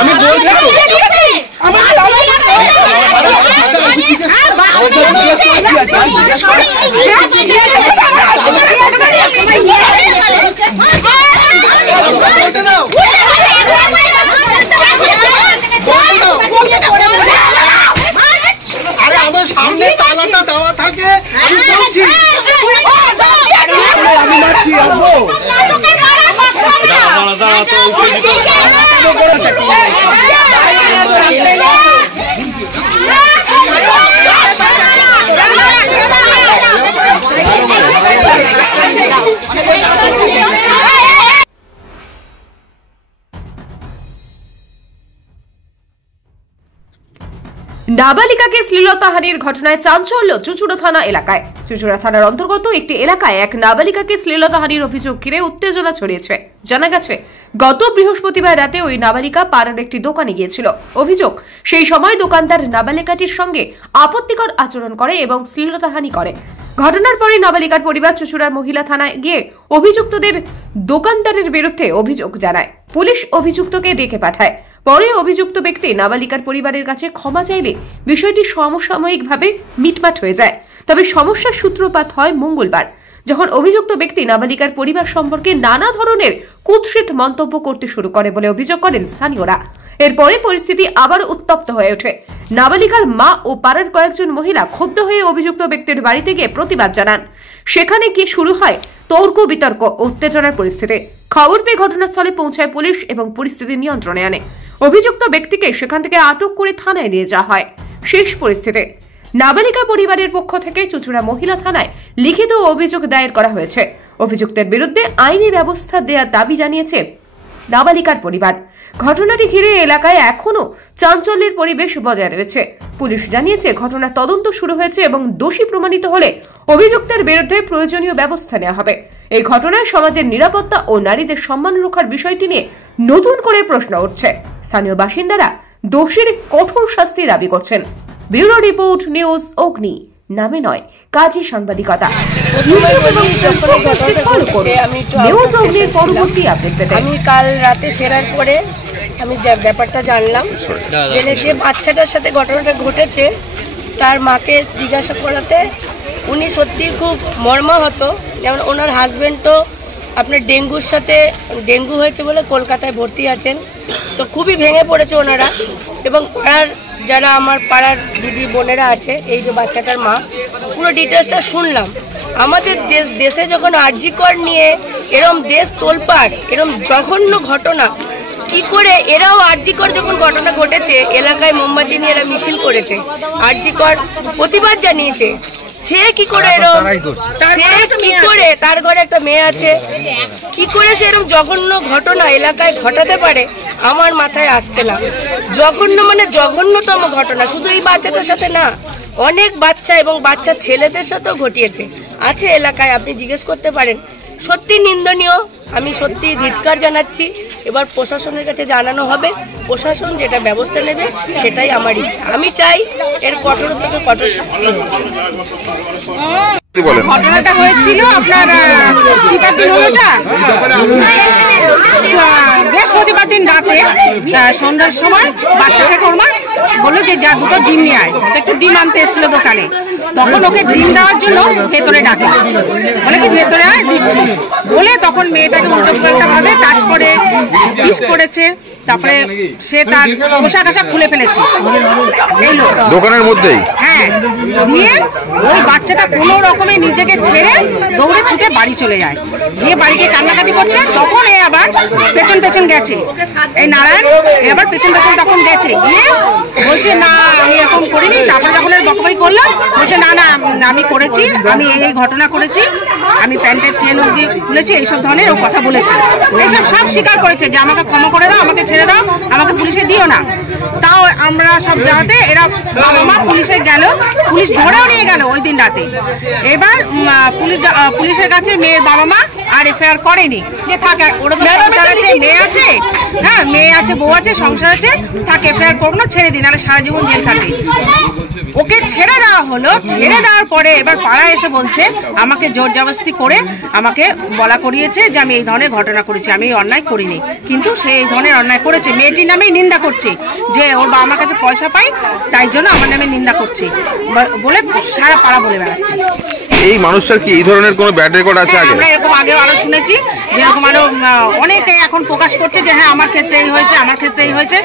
আমি বলছি আরে আমার সামনে তালাটা দেওয়া থাকে, আমি বলছি আমি মারছি আসবো। নাবালিকাকে শ্লীলতাহানির ঘটনায় চাঞ্চল্য চুঁচুড়া থানা এলাকায়। চুঁচুড়া থানার অন্তর্গত একটি এলাকায় এক নাবালিকাকে শ্লীলতাহানির অভিযোগ ঘিরে উত্তেজনা ছড়িয়েছে। জানা গেছে, গত বৃহস্পতিবার রাতে ওই নাবালিকা পাড়ার একটি দোকানে গিয়েছিল। অভিযোগ, সেই সময় দোকানদার নাবালিকাটির সঙ্গে আপত্তিকর আচরণ করে এবং শ্লীলতাহানি করে। ঘটনার পরে নাবালিকার পরিবার চুঁচুড়ার মহিলা থানায় গিয়ে অভিযুক্তদের দোকানদারের বিরুদ্ধে অভিযোগ জানায়। পুলিশ অভিযুক্তকে ডেকে পাঠায়। পরে অভিযুক্ত ব্যক্তি নাবালিকার পরিবারের কাছে ক্ষমা চাইলে বিষয়টি সমসাময়িকভাবে মিটমাট হয়ে যায়। তবে সমস্যার সূত্রপাত হয় মঙ্গলবার, যখন অভিযুক্ত ব্যক্তি নাবালিকার পরিবার সম্পর্কে নানা ধরনের কুৎসিত মন্তব্য করতে শুরু করে বলে অভিযোগ করেন স্থানীয়রা। এরপরে পরিস্থিতি আবার উত্তপ্ত হয়ে ওঠে। নাবালিকার মা ও পাড়ার কয়েকজন মহিলা ক্ষুব্ধ হয়ে অভিযুক্ত ব্যক্তির বাড়িতে গিয়ে প্রতিবাদ জানান। সেখানে গিয়ে শুরু হয় তর্ক বিতর্ক, উত্তেজনার পরিস্থিতি। খবর পেয়ে ঘটনাস্থলে পৌঁছায় পুলিশ এবং পরিস্থিতি নিয়ন্ত্রণে আনে। অভিযুক্ত ব্যক্তিকে সেখান থেকে আটক করে থানায় নিয়ে যাওয়া হয়। শেষ পরিস্থিতি, নাবালিকা পরিবারের পক্ষ থেকে চুঁচুড়া মহিলা থানায় লিখিত অভিযোগ দায়ের করা হয়েছে। অভিযুক্তের বিরুদ্ধে আইনি ব্যবস্থা দেওয়ার দাবি জানিয়েছে নাবালিকার পরিবার। ঘটনাটি ঘিরে এলাকায় এখনো চাঞ্চল্যের পরিবেশ বজায় রয়েছে। পুলিশ জানিয়েছে, ঘটনার তদন্ত শুরু হয়েছে এবং দোষী প্রমাণিত হলে অভিযুক্তের বিরুদ্ধে প্রয়োজনীয় ব্যবস্থা নেওয়া হবে। এই ঘটনায় সমাজের নিরাপত্তা ও নারীদের সম্মান রক্ষার বিষয়টি নিয়ে নতুন করে প্রশ্ন উঠছে। স্থানীয় বাসিন্দারা দোষীর কঠোর শাস্তি দাবি করছেন। ব্যুরো রিপোর্ট, নিউজ অগ্নি। নামে নয়, কাজী সাংবাদিকতা। আমি কাল রাতে ফেরার পরে আমি ব্যাপারটা জানলাম, জেনে যে বাচ্চাটার সাথে ঘটনাটা ঘটেছে তার মাকে জিজ্ঞাসা করাতে উনি সত্যি খুব মর্মাহত। যেমন ওনার হাজব্যান্ডও আপনার ডেঙ্গু হয়েছে বলে কলকাতায় ভর্তি আছেন, তো খুবই ভেঙে পড়েছে ওনারা। এবং পাড়ার যারা আমার পাড়ার দিদি বোনেরা আছে, এই যে বাচ্চাটার মা, পুরো ডিটেলসটা শুনলাম। আমাদের দেশে যখন আরজিকর নিয়ে এরম দেশ তোলপাড়, এরম জঘন্য ঘটনা, কি করে এরাও আরজিকর যখন ঘটনা ঘটেছে এলাকায় মোমবাতি নিয়ে এরা মিছিল করেছে, আরজিকর প্রতিবাদ জানিয়েছে, সে কি করে এরকম, সে কি করে, তার ঘরে একটা মেয়ে আছে, কি করে সে এরকম জঘন্য ঘটনা এলাকায় ঘটাতে পারে আমার মাথায় আসছে না। জঘন্য মানে জঘন্যতম ঘটনা, শুধু এই বাচ্চাটার সাথে না, অনেক বাচ্চা এবং বাচ্চা ছেলেদের সাথেও ঘটিয়েছে, আছে এলাকায়, আপনি জিজ্ঞেস করতে পারেন। সত্যি নিন্দনীয়, আমি সত্যি ধিক্কার জানাচ্ছি। এবার প্রশাসনের কাছে জানানো হবে, প্রশাসন যেটা ব্যবস্থা নেবে সেটাই আমার ইচ্ছা। আমি চাই এর কঠোর থেকে কঠোর শাস্তি হোক। ঘটনাটা হয়েছিল আপনার বৃহস্পতিবার দিন রাতে সন্ধ্যার সময় বাচ্চাটাকে ওর মা বললো যে যা দুটো ডিম নিয়ে আয়, একটু ডিম আনতে এসেছিল দোকানে। তখন ওকে ডিম দেওয়ার জন্য ভেতরে ডাকে, বলে কি ভেতরে আয় দিচ্ছি বলে, তখন মেয়েটাকে উল্টো পাল্টা ভাবে টাচ করে কিস করেছে। তারপরে সে তার পোশাক আশাক খুলে ফেলেছে এই লোক দোকানের মধ্যেই। হ্যাঁ, দিয়ে ওই বাচ্চাটা কোনো রকমে নিজেকে ছেড়ে দৌড়ে ছুটে বাড়ি চলে যায়। গিয়ে বাড়িতে কান্নাকাটি করছে, তখন এ আবার পেছন পেছন গেছে, এই নারায়ণ এবার পেছন পেছন তখন গেছে, গিয়ে বলছে না আমি এরকম করিনি। তারপরে যখন বকবকি করলাম, বলছে না না আমি করেছি, আমি এই ঘটনা করেছি, আমি প্যান্টের চেন অবধি খুলেছি, এইসব ধরনের ও কথা বলেছে। এইসব সব স্বীকার করেছে যে আমাকে ক্ষমা করে দাও, আমাকে ছেড়ে দাও, আমাকে পুলিশে দিও না। তাও আমরা সব জায়গাতে এরা বাবা মা পুলিশে গেল, পুলিশ ধরেও নিয়ে গেল ওই দিন রাতে। এবার পুলিশের কাছে মেয়ের বাবা মা আর এফআইআর করেনি, যে থাকে ওর মেয়ে আছে, হ্যাঁ মেয়ে আছে, বউ আছে, সংসার আছে, থাকে এফআইআর করবো না, ছেড়ে দিন, আর সারা জীবন জেল থাকে। ওকে ছেড়ে দেওয়া হলো। ছেড়ে দেওয়ার পরে এবার পাড়া এসে বলছে আমাকে জোর জবরদস্তি করে আমাকে বলা করিয়েছে যে আমি এই ধরনের ঘটনা করেছি, আমি এই অন্যায় করিনি, কিন্তু সে এই ধরনের অন্যায় করেছে। মেয়েটির নামেই নিন্দা করছে যে ওর বাবা আমার কাছে পয়সা পাই তাই জন্য আমার নামে নিন্দা করছে বলে সারা পাড়া বলে বেড়াচ্ছে। এই মানুষটার কি এই ধরনের কোনো ব্যাড রেকর্ড আছে আগে? আমরা এরকম আগেও আরো শুনেছি, যেরকম আরো অনেকে এখন প্রকাশ করছে যে হ্যাঁ আমার ক্ষেত্রে এই হয়েছে, আমার ক্ষেত্রে এই হয়েছে,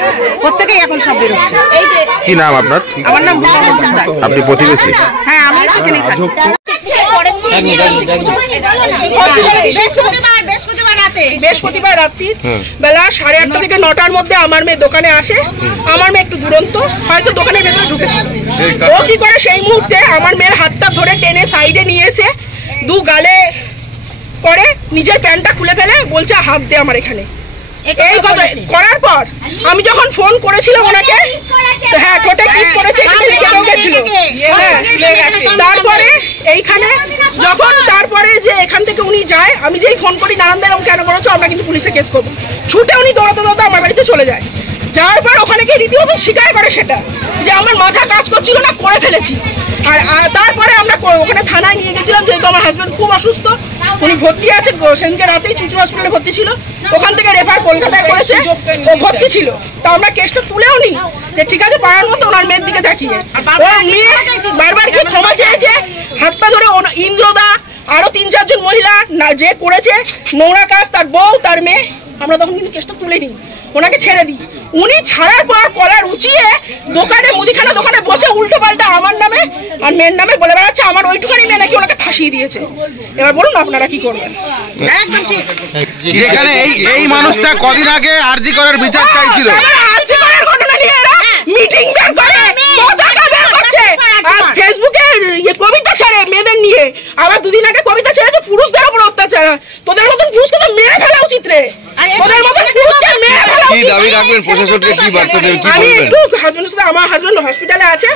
প্রত্যেকেই এখন সব বেরোচ্ছে। কি নাম আপনার? আমার নাম ভূষণ মজুমদার। আপনি প্রতিবেশী? হ্যাঁ, আমি এখানেই থাকি। বৃহস্পতিবার রাত্রি বেলা 8:30 থেকে 9টার মধ্যে আমার মেয়ে দোকানে আসে। আমার মেয়ে একটু দুরন্ত, হয়তো দোকানের ভেতরে ঢুকেছিল। ও কি করে সেই মুহূর্তে আমার মেয়ের হাতটা ধরে টেনে সাইডে নিয়ে এসে দু গালে করে নিজের প্যান্টটা খুলে ফেলে বলছে হাত দে আমার এখানে। এই কথা করার পর আমি যখন ফোন করেছিলাম ওনাকে, হ্যাঁ কোটে কিস করেছে, এখানে লিখে ঢুকেছিল। তারপরে এইখানে যখন তারপরে যে এখান থেকে উনি যায়, আমি যেই ফোন করি নারায়ণদা এরকম কেন করেছো, আমরা কিন্তু পুলিশে কেস করবো। ছুটে উনি দৌড়াতে দৌড়াতে আমার বাড়িতে চলে যায়। যাওয়ার পর ওখানে গিয়ে রীতিমতো স্বীকার করে সেটা যে আমার মাথা কাজ করছিল না, করে ফেলেছি। আর তারপরে আমরা ওখানে থানায় নিয়ে গেছিলাম, যেহেতু আমার হাজব্যান্ড খুব অসুস্থ, উনি ভর্তি আছে, সেদিনকে রাতেই চুচু হসপিটালে ভর্তি ছিল, ওখান থেকে রেফার কলকাতায় করেছে, ও ভর্তি ছিল। তা আমরা কেসটা তুলেও নি যে ঠিক আছে পাড়ার মতো ওনার মেয়ের দিকে তাকিয়ে বারবার কি ক্ষমা চেয়েছে, হাত পা ধরে ইন্দ্রদা আরো 3-4 জন মহিলা যে করেছে নোংরা কাজ, তার বউ তার মেয়ে, আমরা তখন কিন্তু কেসটা তুলে নিই, ওনাকে ছেড়ে দিই। উনি ছাড়ার পর কলার উঁচিয়ে দোকানে মুদিখানা দোকানে বসে উল্টো পাল্টা আমার নামে আর মেয়ের নামে বলে বেড়াচ্ছে আমার ওইটুখানি মেয়ে নাকি ওনাকে ফাঁসিয়ে দিয়েছে। এবার বলুন আপনারা কি করবেন? একদম ঠিক। যেখানে এই মানুষটা কদিন আগে আরজি করার বিচার চাইছিল, আরজি করার ঘটনা নিয়ে এরা মিটিং বের করে পতাকা বের করছে আর ফেসবুকে কবিতা ছাড়ে মেয়েদের নিয়ে। আবার দুদিন আগে কবিতা ছেড়েছে পুরুষদের উপর অত্যাচার। তোদের মতন পুরুষকে তো মেরে ফেলা উচিত রে, তোদের মতন পুরুষকে মেরে ফেলা উচিত। কি দাবি রাখবেন প্রশাসনকে, কি বার্তা দেবেন, কি আমি বলবেন? একটু হাজবেন্ডের সাথে, আমার হাজবেন্ড হসপিটালে আছে,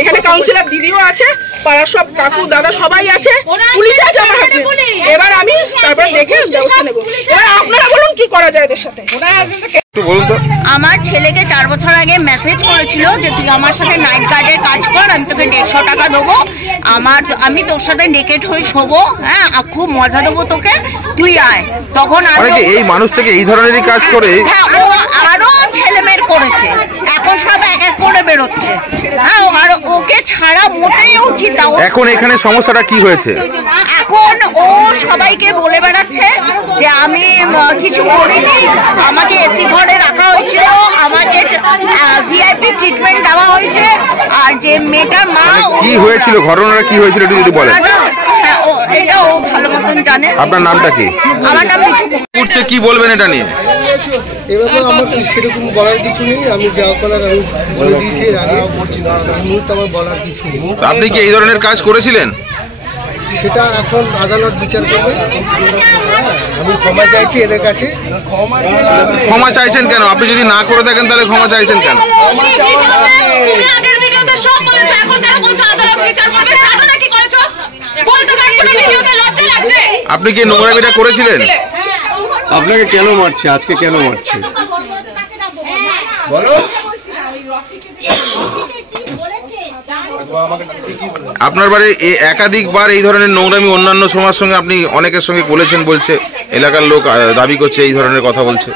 এখানে কাউন্সিলর দিদিও আছে, পাড়ার সব কাকু দাদা সবাই আছে, পুলিশ আছে আমার হাতে। এবার আমি তারপর দেখে ব্যবস্থা নেব। এবার আপনারা বলুন কি করা যায় এদের সাথে। আমার ছেলেকে 4 বছর আগে মেসেজ করেছিল যে তুই আমার সাথে নাইট গার্ডের কাজ কর, আমি তোকে 150 টাকা দেবো, আমি তোর সাথে নেকেট হয়ে শোবো, হ্যাঁ খুব মজা দেবো তোকে, তুই আয়। তখন এই মানুষ থেকে এই ধরনেরই কাজ করে আরো ছেলে মেয়ের করেছে, এখন সব এক এক করে বেরোচ্ছে। হ্যাঁ, আর ওকে ছাড়া মোটেই উচিত না। এখন এখানে সমস্যাটা কি হয়েছে? এখন ও সবাইকে বলে বেড়াচ্ছে যে আমি কিছু করিনি, আমাকে এসি ঘরে রাখা হয়েছিল, আমাকে ভিআইপি ট্রিটমেন্ট দেওয়া হয়েছে, আর যে মেয়েটার মা কি হয়েছিল, ঘটনাটা কি হয়েছিল একটু যদি বলেন। এটা ও ভালো মতন জানে। আপনার নামটা কি? আমার নাম উঠছে, কি বলবেন এটা নিয়ে? এবার আমার সেরকম বলার কিছু নেই, আমি যা করার আমি বলে দিয়েছি, আগে এই মুহূর্তে আমার বলার কিছু নেই। আপনি কি এই ধরনের কাজ করেছিলেন? সেটা এখন আদালত বিচার করবে। আমি ক্ষমা চাইছি এদের কাছে। ক্ষমা চাইছেন কেন? আপনি যদি না করে থাকেন তাহলে ক্ষমা চাইছেন কেন? আপনি কি নোংরামিটা করেছিলেন? আপনাকে কেন মারছে, আজকে কেন মারছে বলো। আপনার বাড়ি একাধিকবার এই ধরনের নোংরামি অন্যান্য সমাজের সঙ্গে আপনি অনেকের সঙ্গে বলেছেন বলছে, এলাকার লোক দাবি করছে এই ধরনের কথা বলছে।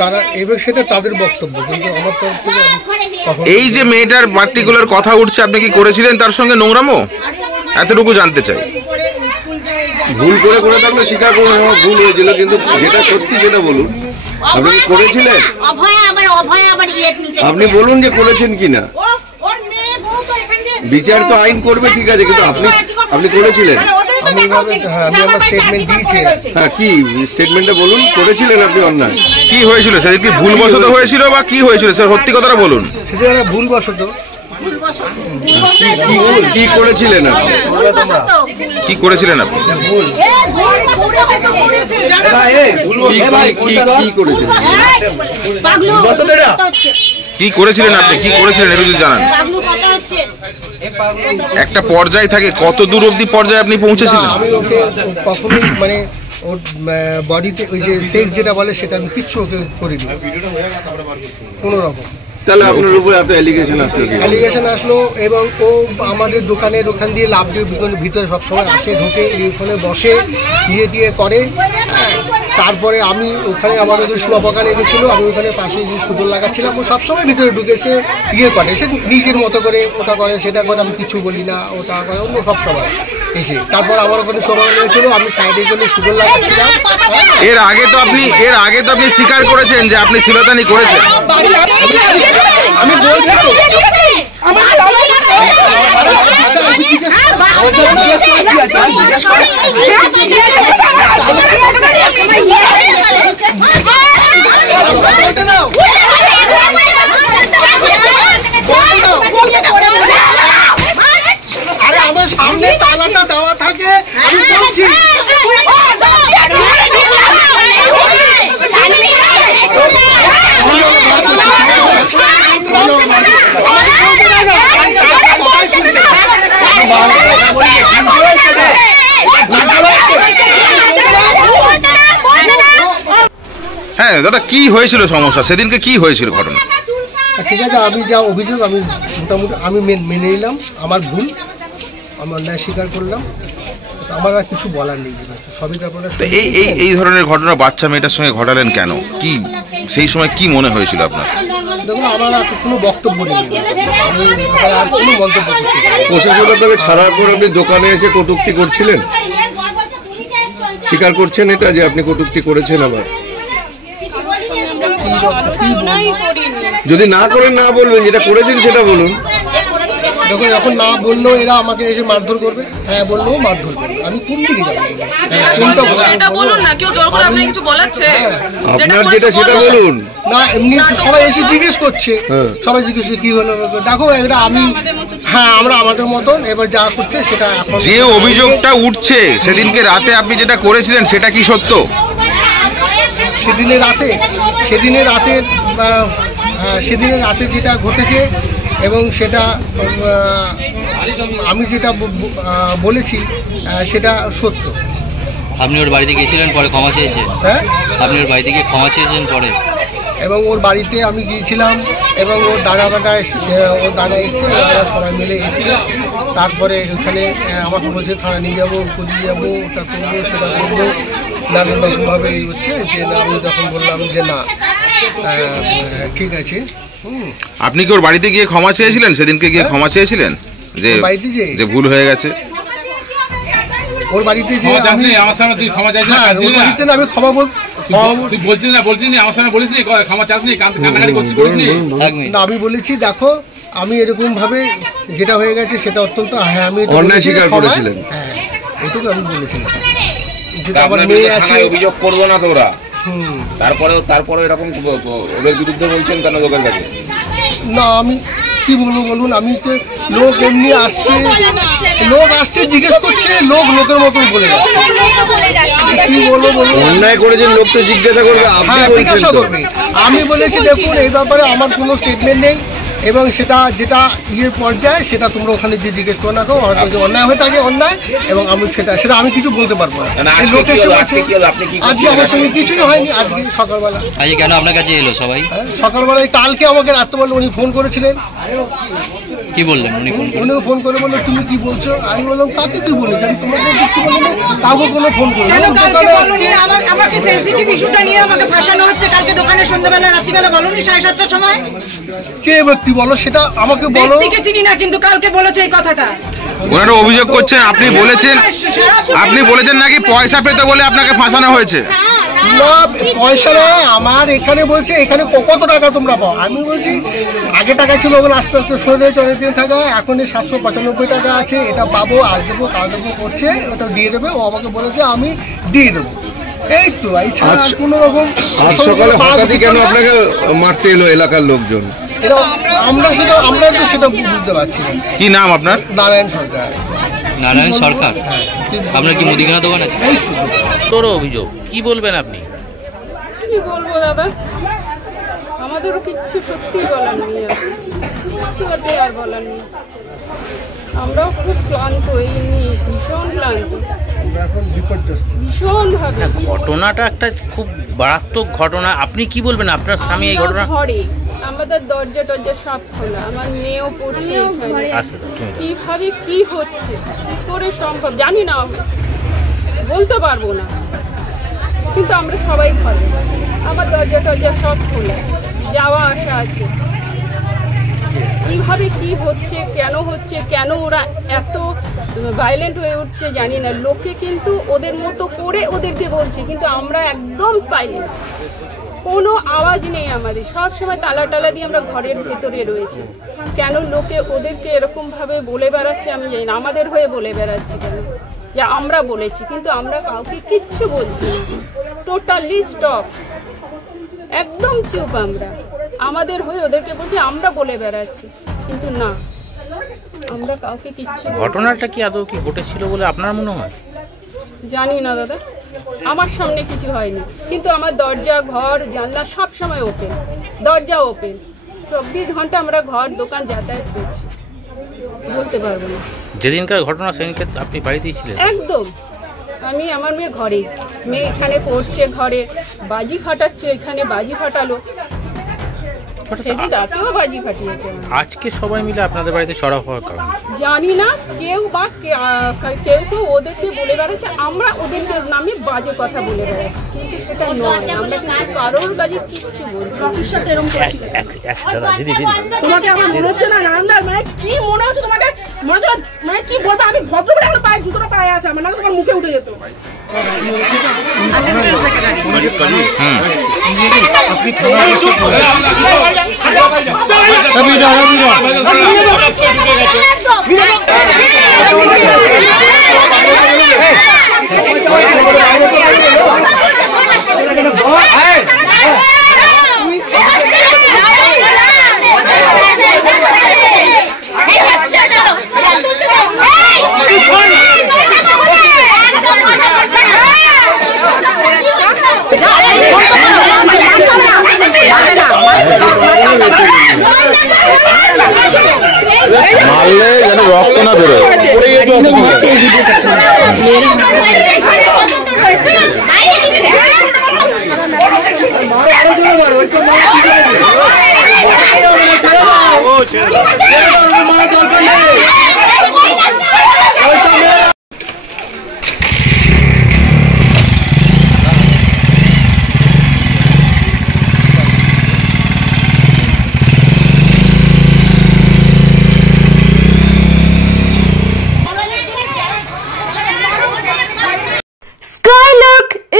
তারা এবার সেটা তাদের বক্তব্য, কিন্তু আমার তরফ থেকে এই যে মেয়েটার পার্টিকুলার কথা উঠছে, আপনি কি করেছিলেন তার সঙ্গে নোংরামো? এতটুকু জানতে চাই। ভুল করে থাকলে স্বীকার করুন আমার ভুল হয়েছিল, কিন্তু যেটা সত্যি সেটা বলুন। আপনি কি করেছিলেন? আপনি বলুন যে করেছেন কিনা। বিচার তো আইন করবে, ঠিক আছে, কিন্তু আপনি করেছিলেন? আমি আমার স্টেটমেন্ট দিয়েছি। হ্যাঁ, কি স্টেটমেন্টটা বলুন, করেছিলেন আপনি অন্যায়? কি হয়েছিল সেদিন? কি ভুলবশত হয়েছিল বা কি হয়েছিল স্যার, সত্যি কথাটা বলুন। সেটা ভুলবশত। কি করেছিলেন আপনি? কি করেছিলেন আপনি? কি করেছিলেন আপনি, কি করেছিলেন একটু যদি জানান। একটা পর্যায় থাকে, কত দূর অবধি পর্যায়ে আপনি পৌঁছেছিলেন? আমি ওকে কখনোই মানে ওর বডিতে ওই যে সেক্স যেটা বলে সেটা আমি কিচ্ছু ওকে করিনি কোনো রকম। তাহলে আপনার উপর এত অ্যালিগেশন আসলো কি? অ্যালিগেশন আসলো এবং ও আমাদের দোকানের ওখান দিয়ে লাভ দিয়ে দোকানের ভিতরে সবসময় আসে, ঢোকে, ওখানে বসে, দিয়ে করে। তারপরে আমি ওখানে আমার ওদের শুয়াপাকা লেগেছিলো, আমি ওখানে পাশে যে সুদর লাগাচ্ছিলাম, ও সবসময় ভিতরে ঢুকেছে, করে সে নিজের মতো করে ওটা করে সেটা করে, আমি কিছু বলি না, ওটা করে অন্য সবসময় এসে। তারপর আমার ওখানে সময় লেগেছিল, আমি সাইডের জন্য সুদর লাগাচ্ছিলাম। এর আগে তো আপনি স্বীকার করেছেন যে আপনি শ্লীলতাহানি করেছেন। আমি বলছি তো আরে আমার সামনে তালাটা দেওয়া থাকে, আমি বলছি হ্যাঁ দাদা, কি হয়েছিল সমস্যা সেদিনকে, কি হয়েছিল ঘটনা? ঠিক আছে, আমি যা অভিযোগ আমি মোটামুটি আমি মেনে নিলাম, আমার ভুল, আমার ন্যায় স্বীকার করলাম, আমার আর কিছু বলার নেই। সবই তারপরে এই ধরনের ঘটনা বাচ্চা মেয়েটার সঙ্গে ঘটালেন কেন? কি সেই সময় কি মনে হয়েছিল আপনার? দেখুন, আমার আর কোনো বক্তব্য নেই, আমি আর কোনো মন্তব্য করতে চাই না। প্রশাসন আপনাকে ছাড়ার পর আপনি দোকানে এসে কটূক্তি করছিলেন, স্বীকার করছেন এটা যে আপনি কটূক্তি করেছেন? আবার যদি না করেন না বলবেন, যেটা করেছেন সেটা বলুন। যখন যখন না বললো এরা আমাকে এসে মারধর করবে, হ্যাঁ বললো মারধর করবে, আমি কোন দিকে যাবো? আপনার যেটা সেটা বলুন না। এমনি সবাই এসে জিজ্ঞেস করছে, সবাই জিজ্ঞেস কি হলো, দেখো এটা আমি, হ্যাঁ আমরা আমাদের মতন এবার যা করছে সেটা। এখন যে অভিযোগটা উঠছে সেদিনকে রাতে আপনি যেটা করেছিলেন সেটা কি সত্য? সেদিনের রাতে যেটা ঘটেছে এবং সেটা আমি যেটা বলেছি সেটা সত্য। আপনি ওর বাড়িতে গিয়েছিলেন, পরে ক্ষমা চেয়েছেন? হ্যাঁ, আপনি ওর বাড়িতে গিয়ে ক্ষমা চেয়েছেন পরে? এবং ওর বাড়িতে আমি গিয়েছিলাম এবং ওর দাদা এসছে, সবাই মিলে এসছে। তারপরে ওখানে আমাকে বলছে থানা নিয়ে যাবো, কোথায় যাবো, ওটা করবো, সেটা করবো, নানান রকমভাবে হচ্ছে যে আমি তখন বললাম যে না ঠিক আছে। আপনি কি ওর বাড়িতে গিয়ে ক্ষমা চেয়েছিলেন? সেদিনকে গিয়ে ক্ষমা চেয়েছিলেন যে ভুল হয়ে গেছে? ওর বাড়িতে যে আমার সামনে তুই ক্ষমা চাইছিস? হ্যাঁ, ওর বাড়িতে না আমি ক্ষমা তুই বলছিস না আমার সামনে বলিস নি ক্ষমা চাসনি, কান্নাকাটি করছিস, করিসনি? না, আমি বলেছি দেখো আমি এরকম ভাবে যেটা হয়ে গেছে সেটা অত্যন্ত, হ্যাঁ আমি অন্যায় স্বীকার করেছিলেন, হ্যাঁ এটুকু আমি বলেছিলাম। যেটা আমার মেয়ে আছে, অভিযোগ করবো না তোরা, তারপরে এরকম ওদের বিরুদ্ধে বলছেন কেন লোকের কাছে? না আমি কি বলবো বলুন, আমি তো লোক এমনি আসছে, জিজ্ঞেস করছে, লোকের মতন বলে যাচ্ছে, কি বলবো বলুন? অন্যায় করেছেন, লোক তো জিজ্ঞাসা করবে, আপনি জিজ্ঞাসা করবে। আমি বলেছি দেখুন এই ব্যাপারে আমার কোনো স্টেটমেন্ট নেই, এবং সেটা যেটা পর্যায়ে সেটা তোমরা ওখানে যে জিজ্ঞেস করো না, হয়তো অন্যায় হয়ে থাকে অন্যায়, এবং আমি সেটা আমি কিছু বলতে পারবো না। আজকে আমার সঙ্গে কিছুই হয়নি, আজকে সকালবেলা। আজকে কেন আপনার কাছে এলো সবাই? সকালবেলায় কালকে আমাকে রাত্রেবেলা উনি ফোন করেছিলেন। কি বললেন উনিও ফোন করে বললো তুমি কি বলছো? আমি বললাম কাকে তুই বলেছি, আমি তোমাকে কিচ্ছু বলি না, কাউকে কোনো ফোন করি আমাকে সেনসিটিভ ইস্যুটা নিয়ে আমাকে ফাঁসানো হচ্ছে। কালকে দোকানে সন্ধ্যাবেলা রাত্রিবেলা বলুনি 7:30টার সময়? কে ব্যক্তি বলো সেটা আমাকে বলো। ব্যক্তিকে চিনি না, কিন্তু কালকে বলেছে এই কথাটা। ওনারা অভিযোগ করছেন আপনি বলেছেন নাকি পয়সা পেতে বলে আপনাকে ফাঁসানো হয়েছে। না পয়সা নয়, আমার এখানে বলছে এখানে কত টাকা তোমরা পাও। আমি বলছি আগে টাকা ছিল, ওগুলো আস্তে আস্তে সরে হয়েছে অনেক দিন টাকা, এখন 795 টাকা আছে, এটা পাবো, আজ দেবো কাল দেবো করছে, ওটা দিয়ে দেবে। ও আমাকে বলেছে আমি দিয়ে দেবো, এই তো। এই ছাড়া কোনো রকম। আজ সকালে হঠাৎই কেন আপনাকে মারতে এলো এলাকার লোকজন? আমরা তো সেটা বুঝতে পারছি না। কি নাম আপনার? নারায়ণ সরকার। নারায়ণ সরকার, আপনার কি মুদিখানা দোকান আছে? এই তো তোর অভিযোগ, কি বলবেন আপনি? কি বলবো দাদা, আমাদেরও কিচ্ছু সত্যি বলার নেই, কিছু আর বলার নেই। আমরাও খুব ক্লান্ত, এই নিয়ে ভীষণ ক্লান্ত, ভীষণ ভাবে। ঘটনাটা একটা খুব মারাত্মক ঘটনা, আপনি কি বলবেন? আপনার স্বামী এই ঘটনা ঘরে আমাদের দরজা টরজা সব খোলা, আমার মেয়েও পড়ছে এখানে। কিভাবে কি হচ্ছে কি করে সম্ভব জানি না, বলতে পারবো না, কিন্তু আমরা সবাই ঘরে, আমার দরজা টরজা সব খোলা, যাওয়া আসা আছে। কিভাবে কি হচ্ছে, কেন ওরা এত ভায়োলেন্ট হয়ে উঠছে জানি না। লোকে কিন্তু ওদের মতো করে ওদেরকে বলছে, কিন্তু আমরা একদম সাইলেন্ট, কোনো আওয়াজ নেই আমাদের, সব সময় তালা টালা দিয়ে আমরা ঘরের ভেতরে রয়েছি। কেন লোকে ওদেরকে এরকম ভাবে বলে বেড়াচ্ছে আমি জানি না, আমাদের হয়ে বলে বেড়াচ্ছে কেন, যে আমরা বলেছি, কিন্তু আমরা কাউকে কিচ্ছু বলছি না, টোটালি স্টপ, একদম চুপ। আমরা আমাদের হয়ে ওদেরকে বলছি আমরা বলে বেড়াচ্ছি, কিন্তু না, আমরা কাউকে কিচ্ছু। ঘটনাটা কি আদৌ কি ঘটেছিল বলে আপনার মনে হয়? জানি না দাদা, আমার সামনে কিছু হয়নি, কিন্তু আমার দরজা ঘর জানলা সব সময় ওপেন, দরজা ওপেন, 24 ঘন্টা আমরা ঘর দোকান যাতায়াত করছি, বলতে পারবো না। যেদিনকার ঘটনা সেদিনকে আপনি বাড়িতেই ছিলেন? একদম, আমি আমার মেয়ে ঘরে, মেয়ে এখানে পড়ছে, ঘরে বাজি ফাটাচ্ছে, এখানে বাজি ফাটালো, সেদিন রাতেও বাজি ফাটিয়েছে। আজকে সবাই মিলে আপনাদের বাড়িতে চড়া হওয়ার কারণ জানি না, কেউ ওদেরকে বলে বেড়াচ্ছে আমরা ওদের নামে বাজে কথা বলে বেড়াচ্ছি, কিন্তু সেটা নয়, আমরা কিন্তু কারোর কাজে কিচ্ছু বলছি। তোমাকে আমার মনে হচ্ছে না নান্দার, মানে কি মনে হচ্ছে তোমাকে, মনে হচ্ছে মানে কি বলবো, আমি ভদ্র বলে আমার পায়ে জুতোটা পায়ে আছে, আমার না তোমার মুখে উঠে যেত। মারলে যেন রক্ত না বেরোয়।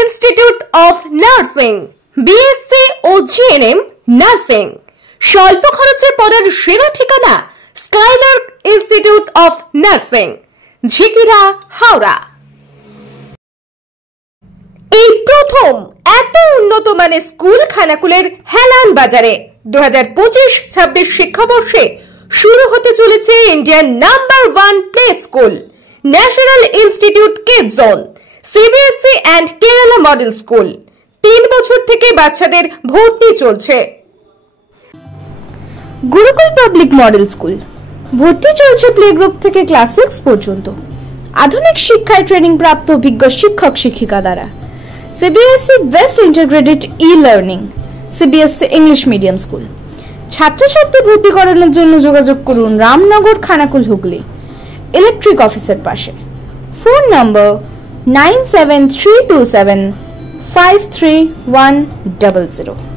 ইনস্টিটিউট অফ নার্সিং, বিএসসি ও জিএনএম নার্সিং, স্বল্প খরচে পড়ার সেরা ঠিকানা Skylark institute of nursing, Jhikira, Howrah. এই প্রথম এত উন্নত মানের স্কুল খানাকুলের হেলান বাজারে 2025-26 শিক্ষাবর্ষে শুরু হতে চলেছে Indian number 1 play school, national institute kids zone, CBSE and Kerala model school. 3 বছর থেকে বাচ্চাদের ভর্তি চলছে। গুরুকুল পাবলিক মডেল স্কুল, ভর্তি চলছে প্লে গ্রুপ থেকে ক্লাস 6 পর্যন্ত। আধুনিক শিক্ষায় ট্রেনিং প্রাপ্ত অভিজ্ঞ শিক্ষক শিক্ষিকা দ্বারা। CBSE best integrated e-learning, CBSE English medium school. ছাত্রছাত্রী ভর্তি করানোর জন্য যোগাযোগ করুন রামনগর, খানাকুল, হুগলি, ইলেকট্রিক অফিসের পাশে। ফোন নম্বর 9732753100।